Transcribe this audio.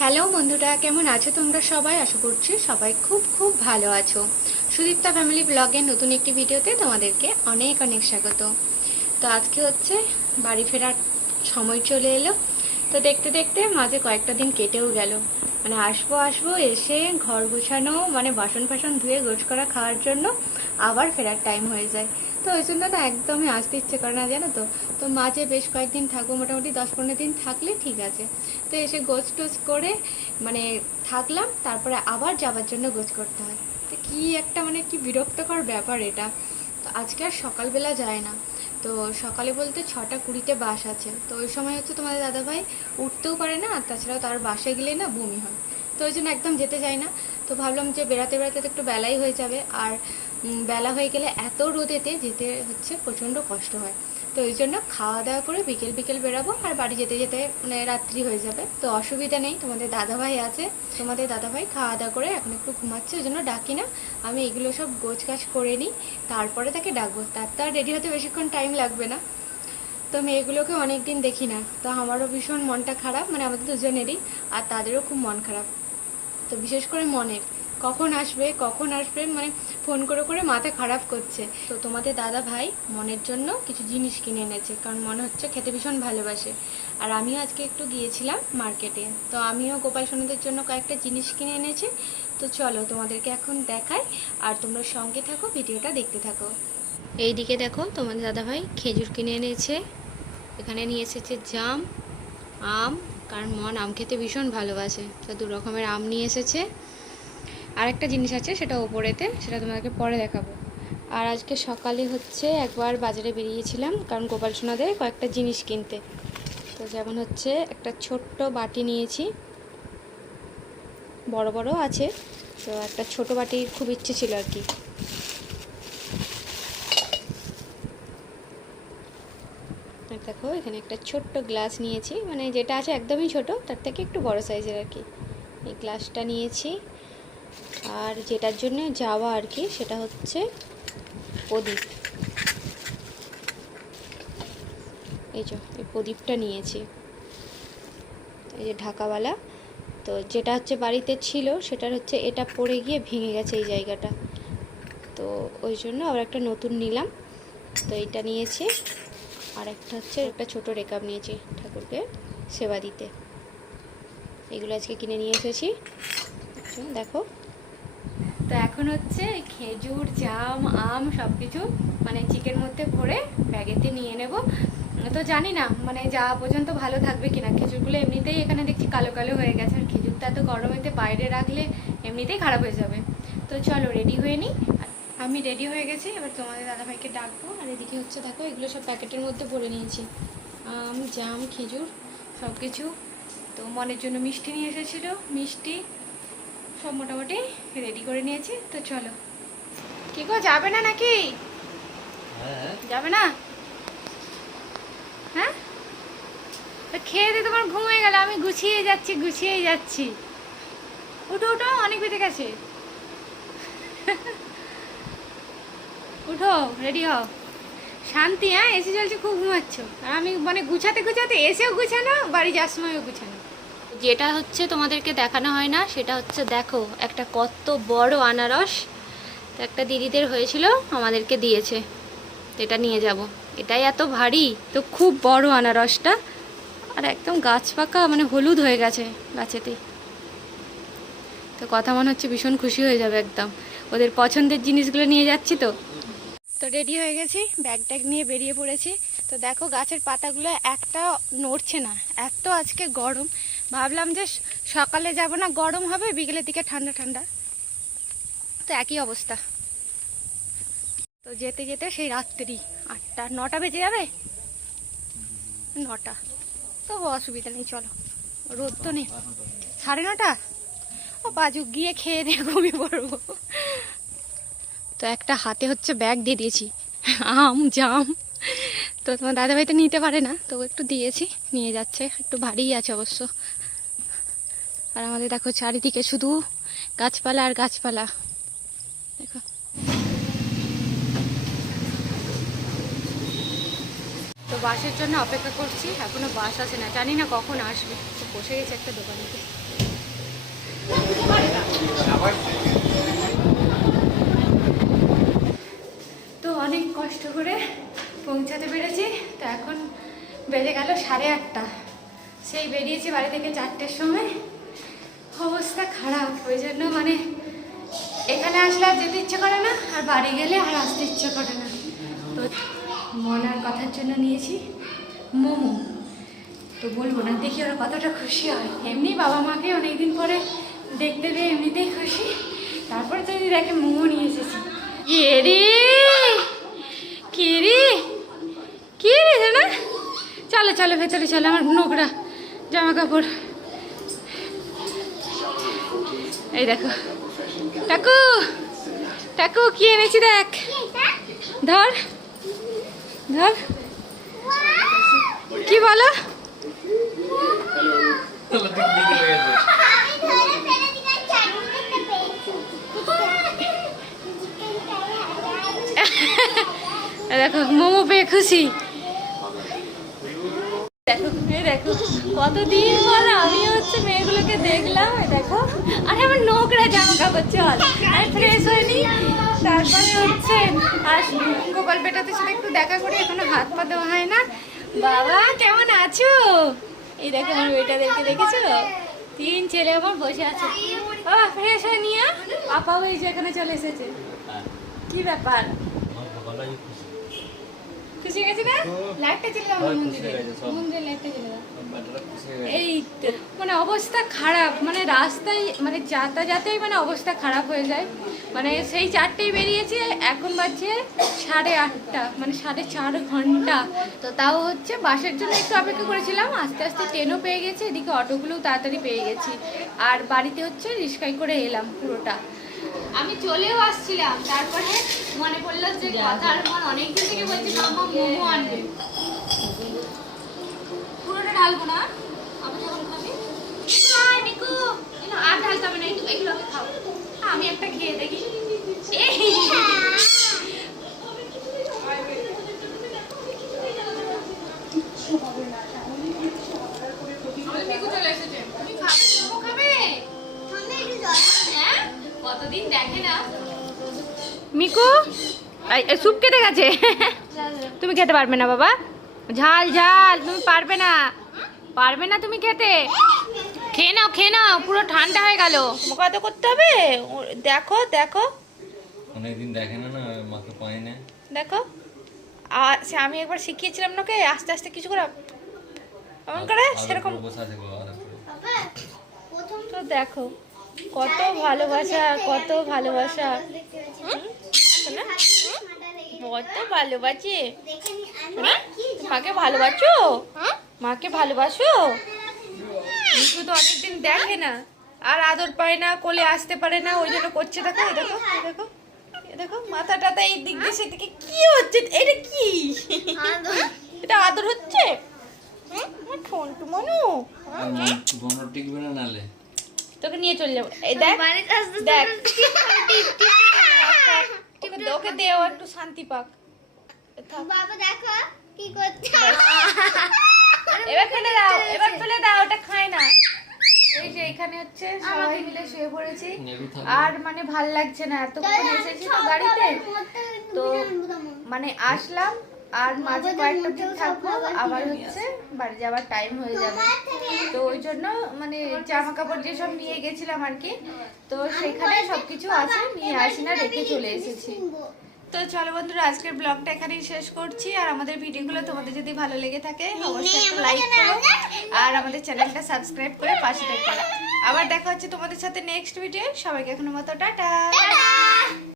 Hello বন্ধুরা, কেমন আছো তোমরা সবাই? আশা করছি সবাই খুব খুব ভালো আছো। সুদীপ্তা ফ্যামিলি ব্লগের নতুন একটি ভিডিওতে তোমাদেরকে অনেক অনেক স্বাগত। তো আজকে হচ্ছে বাড়ি ফেরার সময় চলে এলো। তো দেখতে দেখতে মাঝে কয়েকটা দিন কেটেও গেল। মানে আসবো আসবো এসে ঘর গোছানো, মানে বাসন ফাসন ধুয়ে গোছ করা খাওয়ার জন্য আবার ফেরার টাইম হয়ে যায়। তো ওই জন্য না একদমই আসতে ইচ্ছে করে না, জানো তো। তো মাঝে বেশ কয়েকদিন থাকবো, মোটামুটি 10-15 দিন থাকলে ঠিক আছে। তো এসে গোছ টোছ করে মানে থাকলাম, তারপরে আবার যাবার জন্য গোছ করতে হয়। তো কি একটা মানে কি বিরক্তকর ব্যাপার এটা। তো আজকে আর সকালবেলা যায় না। তো সকালে বলতে 6:20-তে বাস আছে। তো ওই সময় হচ্ছে তোমাদের দাদাভাই উঠতেও পারে না, আর তাছাড়াও তার বাসে গেলে না বমি হয়। তো ওই জন্য একদম যেতে চাই না। তো ভাবলাম যে বেড়াতে বেড়াতে তো একটু বেলাই হয়ে যাবে, আর বেলা হয়ে গেলে এত রোদেতে যেতে হচ্ছে প্রচণ্ড কষ্ট হয়। তো ওই জন্য খাওয়া দাওয়া করে বিকেল বিকেল বেরাবো, আর বাড়ি যেতে যেতে মানে রাত্রি হয়ে যাবে। তো অসুবিধা নেই, তোমাদের দাদাভাই আছে। তোমাদের দাদাভাই খাওয়া দাওয়া করে এখন একটু ঘুমাচ্ছে, ওই জন্য ডাকি না। আমি এগুলো সব গোছ কাজ করে নিই, তারপরে তাকে ডাকবো। তার তো আর রেডি হতে বেশিক্ষণ টাইম লাগবে না। তো মেয়েগুলোকে অনেক দিন দেখি না, তো আমারও ভীষণ মনটা খারাপ, মানে আমাদের দুজনেরই। আর তাদেরও খুব মন খারাপ। তো বিশেষ করে মনের, কখন আসবে কখন আসবে মানে ফোন করে করে মাথা খারাপ করছে। তো তোমাদের দাদা ভাই মনের জন্য কিছু জিনিস কিনে এনেছে, কারণ মনে হচ্ছে খেতে ভীষণ ভালোবাসে। আর আমিও আজকে একটু গিয়েছিলাম মার্কেটে, তো আমিও গোপাল সোনাদের জন্য কয়েকটা জিনিস কিনে এনেছি। তো চলো তোমাদেরকে এখন দেখাই, আর তোমরা সঙ্গে থাকো, ভিডিওটা দেখতে থাকো। এইদিকে দেখো, তোমাদের দাদা ভাই খেজুর কিনে এনেছে। এখানে নিয়ে এসেছে জাম, আম, কারণ মন আম খেতে ভীষণ ভালোবাসে। তো 2 রকমের আম নিয়ে এসেছে। আর একটা জিনিস আছে, সেটা ওপরেতে, সেটা তোমাদেরকে পরে দেখাবো। আর আজকে সকালে হচ্ছে একবার বাজারে বেরিয়েছিলাম, কারণ গোপাল সোনাদের কয়েকটা জিনিস কিনতে। তো যেমন হচ্ছে একটা ছোট্ট বাটি নিয়েছি, বড় বড় আছে। তো একটা ছোট বাটির খুব ইচ্ছে ছিল আর কি। দেখো এখানে একটা ছোট্ট গ্লাস নিয়েছি, মানে যেটা আছে একদমই ছোট, তার থেকে একটু বড় সাইজের আর কি। এই গ্লাসটা নিয়েছি। আর যেটার জন্য যাওয়া আর কি, সেটা হচ্ছে প্রদীপ। এই যে এই প্রদীপটা নিয়েছি, এই যে ঢাকাওয়ালা। তো যেটা হচ্ছে বাড়িতে ছিল, সেটার হচ্ছে এটা পড়ে গিয়ে ভেঙে গেছে এই জায়গাটা। তো ওই জন্য আবার একটা নতুন নিলাম। তো এইটা নিয়েছি। আর একটা হচ্ছে একটা ছোট রেকাব নিয়েছি ঠাকুরকে সেবা দিতে। এগুলো আজকে কিনে নিয়ে এসেছি, দেখো। তো এখন হচ্ছে খেজুর, জাম, আম সব কিছু মানে চিকের মধ্যে ভরে ব্যাগেতে নিয়ে নেব। তো জানি না মানে যাওয়া পর্যন্ত ভালো থাকবে কিনা। খেজুরগুলো এমনিতেই এখানে দেখছি কালো কালো হয়ে গেছে, আর খেজুরটা তো গরমেতে বাইরে রাখলে এমনিতেই খারাপ হয়ে যাবে। তো চলো রেডি হয়ে নিই। আমি রেডি হয়ে গেছি, এবার তোমাদের দাদাভাইকে ডাকবো। আর এদিকে হচ্ছে দেখো, এগুলো সব প্যাকেটের মধ্যে ভরে নিয়েছি, আম, জাম, খেজুর সব কিছু। তো মনের জন্য মিষ্টি নিয়ে এসেছিলো, মিষ্টি সব মোটামুটি রেডি করে নিয়েছি। তো চলো। কি গো, যাবে না নাকি? যাবে না? হ্যাঁ, তো খেয়ে দিয়ে তোমার ঘুম হয়ে গেল। আমি গুছিয়ে যাচ্ছি। উঠো উঠো, অনেক বেঁচে গেছে। উঠো, রেডি হও। শান্তি, হ্যাঁ এসে চলছে, খুব ঘুমাচ্ছ। আর আমি মানে গুছাতে গুছাতে এসেও গুছানো, বাড়ি যাওয়ার সময়ও গুছানো। যেটা হচ্ছে তোমাদেরকে দেখানো হয় না, সেটা হচ্ছে দেখো একটা কত বড় আনারস। তো একটা দিদিদের হয়েছিল, আমাদেরকে দিয়েছে। তো এটা নিয়ে যাব। এটাই এত ভারী, তো খুব বড় আনারসটা। আর একদম গাছ পাকা, মানে হলুদ হয়ে গেছে গাছেতেই। তো কথা মনে হচ্ছে ভীষণ খুশি হয়ে যাবে একদম। ওদের পছন্দের জিনিসগুলো নিয়ে যাচ্ছি তো। তো রেডি হয়ে গেছি, ব্যাগ ট্যাগ নিয়ে বেরিয়ে পড়েছি। তো দেখো গাছের পাতাগুলো একটা নড়ছে না, এত আজকে গরম। ভাবলাম যে সকালে যাব না, গরম হবে, বিকেলের দিকে ঠান্ডা ঠান্ডা। তো একই অবস্থা। তো যেতে যেতে সেই রাত্রি 8টা-9টা বেজে যাবে। 9টা তো অসুবিধা নেই, চলো। রোদ তো নেই। 9:30। ও বাজুক, গিয়ে খেয়ে দিয়ে ঘুমিয়ে পড়বো। তো একটা হাতে হচ্ছে ব্যাগ দিয়ে দিয়েছি, আম, জাম। তো তোমার দাদাভাই তো নিতে পারে না, তো একটু দিয়েছি, নিয়ে যাচ্ছে। একটু ভারীই আছে অবশ্য। আর আমাদের দেখো চারিদিকে শুধু গাছপালা আর গাছপালা, দেখো। তো বাসের জন্য অপেক্ষা করছি, এখনো বাস আসে না, জানি না কখন আসবে। তো বসে গেছে একটা দোকানেতে। তো অনেক কষ্ট করে পৌঁছাতে পেরেছি। তো এখন বেজে গেল 8:30। সেই বেরিয়েছি বাড়ি থেকে 4টের সময়। অবস্থা খারাপ, ওই জন্য মানে এখানে আসলে আর যেতে ইচ্ছে করে না, আর বাড়ি গেলে আর আসতে ইচ্ছে করে না। তো মনার কথার জন্য নিয়েছি মোমো। তো বলবো না, দেখি ওরা কতটা খুশি হয়। এমনি বাবা মাকে অনেকদিন পরে দেখতে পেয়ে এমনিতেই খুশি, তারপরে তো যদি দেখে মোমো নিয়ে এসেছি। কি রে না, চলো চলো ভেতরে চলো, আমার নোংরা জামা কাপড়। এই দেখো টাকু, টাকু কি এনেছি দেখ, ধর ধর, কি বলো? দেখো মোমো পেয়ে খুশি। দেখো এই দেখো, কতদিন পর আমি হচ্ছে মেয়েগুলোকে দেখলাম। দেখো আরে আমার নোংরা জামা কাপড়, চল আমি ফ্রেশ হয়নি, তারপরে হচ্ছে আর গোপাল বেটাদের সাথে একটু দেখা করি, এখনো হাত পা দেওয়া হয় না। বাবা কেমন আছো? এই দেখো আমার বেটাদেরকে দেখেছো, 3 ছেলে আমার বসে আছে। বাবা ফ্রেশ হয়ে নিয়ে আপা ওই যে এখানে চলে এসেছে। কি ব্যাপার, খুশি গেছি না? লাইটটা জ্বলে দাও মন্দিরে লাইটটা জ্বলে দাও। এই তো মানে অবস্থা খারাপ, মানে রাস্তায় মানে যাতায়াতেই মানে অবস্থা খারাপ হয়ে যায়। মানে সেই 4টেই বেরিয়েছি, এখন বাজছে 8:30, মানে 4.5 ঘন্টা। তো তাও হচ্ছে বাসের জন্য একটু অপেক্ষা করেছিলাম, আস্তে আস্তে ট্রেনও পেয়ে গেছি, এদিকে অটোগুলোও তাড়াতাড়ি পেয়ে গেছি। আর বাড়িতে হচ্ছে রিস্কায় করে এলাম পুরোটা। আমি চলেও আসছিলাম, তারপরে মনে পড়লো যে কথা, আর মন অনেকদিন থেকে বলছি মামা মোমো আনবে। পুরোটা ঢালবো না, আমি যখন খাবি নিকু আর ঢালতে হবে না, এগুলোকে খাও। আমি একটা খেয়ে দেখি। চলে এসেছে, তুমি খাবে মোমো খাবে? হ্যাঁ কতদিন দেখে না মিকু, স্যুপ কেটে গেছে। তুমি খেতে পারবে না বাবা, ঝাল ঝাল তুমি পারবে না, পারবে না তুমি খেতে। খেয়ে নাও খেয়ে নাও, পুরো ঠান্ডা হয়ে গেল। কত করতে হবে দেখো, দেখো অনেকদিন দেখে না, মাকে পাই না। দেখো, আর সে আমি একবার শিখিয়েছিলাম না ওকে, আস্তে আস্তে কিছু করে এমন করে সেরকম। তো দেখো কত ভালোবাসা, কত ভালোবাসা, কত ভালোবাসে। মাকে ভালোবাসো, মাকে ভালোবাসো। মিকু তো অনেকদিন দেখে না, আর আদর পায় না, কোলে আসতে পারে না, ওই জন্য করছে। দেখো দেখো দেখো দেখো মাথা টাথা এই দিক দিয়ে সেদিকে কি হচ্ছে, এটা কি, এটা আদর হচ্ছে? ঠোঁটু মনু টিকবে না নালে তোকে নিয়ে চলে যাবো। এই দেখ দেখ, ওকে দেও একটু শান্তি পাক। বাবা দেখো কি করছে, এবার ফেলে দাও, এবার ফেলে দাও, ওটা খায় না। এই যে এখানে হচ্ছে সবাই মিলে শুয়ে পড়েছি, আর মানে ভাল লাগছে না, এতক্ষণ এসেছি তো গাড়িতে, তো মানে আসলাম আর মাঝে কয়েকটা দিন থাকবো, আবার হচ্ছে বাড়ি যাওয়ার টাইম হয়ে যাবে। তো ওই জন্য মানে জামা কাপড় যেসব নিয়ে গেছিলাম আর কি, তো সেখানে সবকিছু আছে, নিয়ে আসি না, রেখে চলে এসেছি। তো চলো বন্ধুরা, আজকের ব্লগটা এখানেই শেষ করছি। আর আমাদের ভিডিওগুলো তোমাদের যদি ভালো লেগে থাকে অবশ্যই একটা লাইক করো, আর আমাদের চ্যানেলটা সাবস্ক্রাইব করে পাশে থাকো। আবার দেখা হচ্ছে তোমাদের সাথে নেক্সট ভিডিও। সবাইকে এখনো মতো টাটা।